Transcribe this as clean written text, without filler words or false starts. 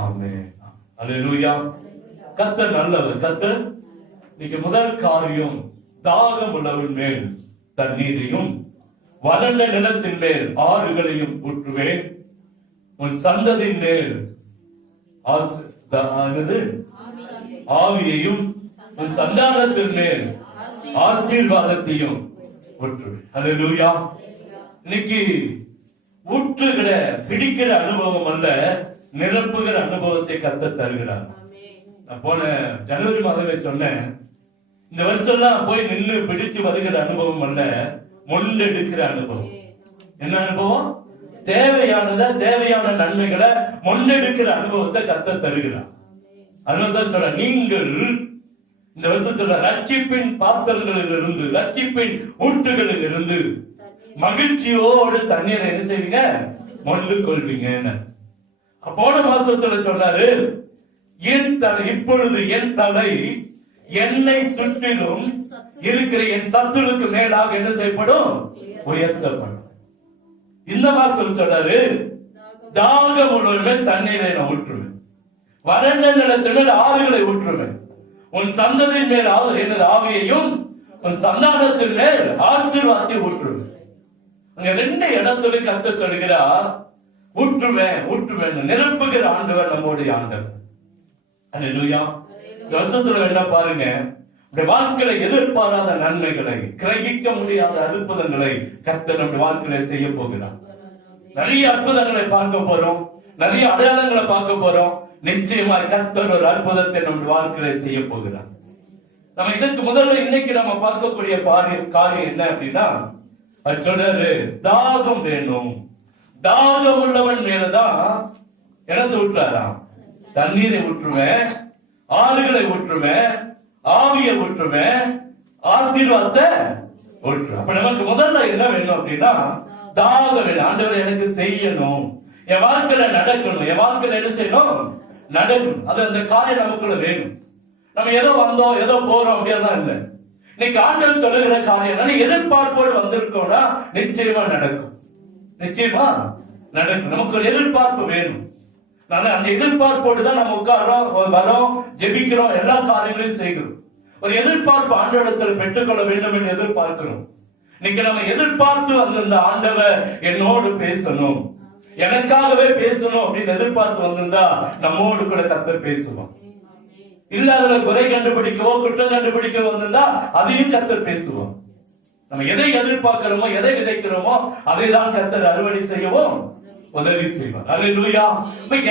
ஆமென். அல்லேலூயா. கர்த்தர் நல்லவர். கர்த்தர் இன்னைக்கு முதல் காரியம், தாகம் உள்ளவன் மேல் தண்ணீரையும் வறண்ட நிலத்தின் மேல் ஆறுகளையும் ஊற்றுவேன், உன் சந்ததியின் மேல் ஆவியையும் உன் சந்தானத்தின் மேல் ஆசீர்வாதத்தையும் ஊற்றுவேன். அல்லேலூயா. இன்னைக்கு ஊற்றுகிற பிடிக்கிற அனுபவம் அல்ல, நிரப்புகிற அனுபவத்தை கர்த்தர் தருகிறார். நான் போன ஜனவரி மாதமே சொன்னேன், இந்த வருஷம் எல்லாம் போய் நின்று பிடிச்சு வருகிற அனுபவம் அல்ல, மொல்லெடுக்கிற அனுபவம். என்ன அனுபவம்? தேவையான நன்மைகளை மொல்லெடுக்கிற அனுபவத்தை கர்த்தர் தருகிறார். அதனால்தான் சொல்ற, நீங்கள் இந்த வருஷத்துல ரட்சிப்பின் பாத்திரங்களில் இருந்து, ரட்சிப்பின் ஊற்றுகளில் இருந்து மகிழ்ச்சியோடு தண்ணீரை என்ன செய்வீங்க? மொண்டு கொள்வீங்க. போன மாசத்துல சொன்னாரு, என் தலை, இப்பொழுது என் தலை என்னை சுற்றிலும் இருக்கிற என் சத்துருக்கு மேலாக என்ன செய்யப்படும்? உயர்த்தப்படும். இந்த மாசம் சொன்னாரு, தாகம் உள்ளவர்கள் தண்ணீரை நான் ஊற்றுவேன், வறண்ட நிலத்தினர் ஆறுகளை ஊற்றுவேன், உன் சந்ததியின் மேல் எனது ஆவியையும் உன் சந்தானத்தின் மேல் ஆசீர்வாதத்தை ஊற்றுவேன். அங்க ரெண்டு இடத்துல கர்த்தர் சொல்கிறார், ஊற்றுவேன் ஊற்றுவேன். நிரப்புகிற ஆண்டவர் நம்முடைய ஆண்டவர். அல்லேலூயா. வருஷத்துல என்ன பாருங்க, வாழ்க்கையில எதிர்பாராத நன்மைகளை, கிரகிக்க முடியாத அற்புதங்களை கர்த்தர் நம்முடைய வாழ்க்கையில செய்ய போகிறார். நிறைய அற்புதங்களை பார்க்க போறோம், நிறைய அடையாளங்களை பார்க்க போறோம். நிச்சயமா கர்த்தர் ஒரு அற்புதத்தை நம்முடைய வாழ்க்கையில செய்ய போகிறார். நம்ம இதற்கு முதல்ல இன்னைக்கு நம்ம பார்க்கக்கூடிய காரியம் என்ன அப்படின்னா, சொல்றாரு, தாகம் வேணும். தாகம் உள்ளவன் மேலதான் இடத்தை ஊற்றுறாராம். தண்ணீரை ஊற்றுவேன், ஆறுகளை ஊற்றுவேன், ஆவியை ஊற்றுவேன், ஆசீர்வாதத்தை ஊற்றுவேன். அப்ப நமக்கு முதல்ல என்ன வேணும் அப்படின்னா, தாகம் வேணும். ஆண்டவர் எனக்கு செய்யணும், என் வாழ்க்கையில நடக்கணும், என் வாழ்க்கையில என்ன செய்யணும்? நடக்கணும். அது அந்த காரியம் நமக்குள்ள வேணும். நம்ம ஏதோ வந்தோம் ஏதோ போறோம் அப்படியெல்லாம் இல்லை. இன்னைக்கு ஆண்டவர் சொல்லுகிற காரியம் எதிர்பார்ப்போடு வந்திருக்கோம்னா நிச்சயமா நடக்கும், நிச்சயமா நடக்கும். நமக்கு ஒரு எதிர்பார்ப்பு வேணும். அந்த எதிர்பார்ப்போடு தான் நம்ம உட்காரோம், வரோம், ஜெபிக்கிறோம், எல்லா காரியங்களையும் செய்கிறோம். ஒரு எதிர்பார்ப்பு ஆண்டவரிடத்தில் பெற்றுக்கொள்ள வேண்டும் என்று எதிர்பார்க்கிறோம். இன்னைக்கு நம்ம எதிர்பார்த்து வந்திருந்த ஆண்டவர் என்னோடு பேசணும், எனக்காகவே பேசணும் அப்படின்னு எதிர்பார்த்து வந்திருந்தா நம்மோடு கூட கர்த்தர் பேசுவோம். இல்ல அதுல குறை கண்டுபிடிக்கவோ குற்றம் கண்டுபிடிக்கவோ வந்திருந்தா அதையும் கர்த்தர் பேசுவோம். நம்ம எதை எதிர்பார்க்கிறோமோ, எதை விதைக்கிறோமோ அதை தான் கர்த்தர் அறுவடை செய்யவும் உதவி செய்வார். அல்லேலூயா. எனக்கு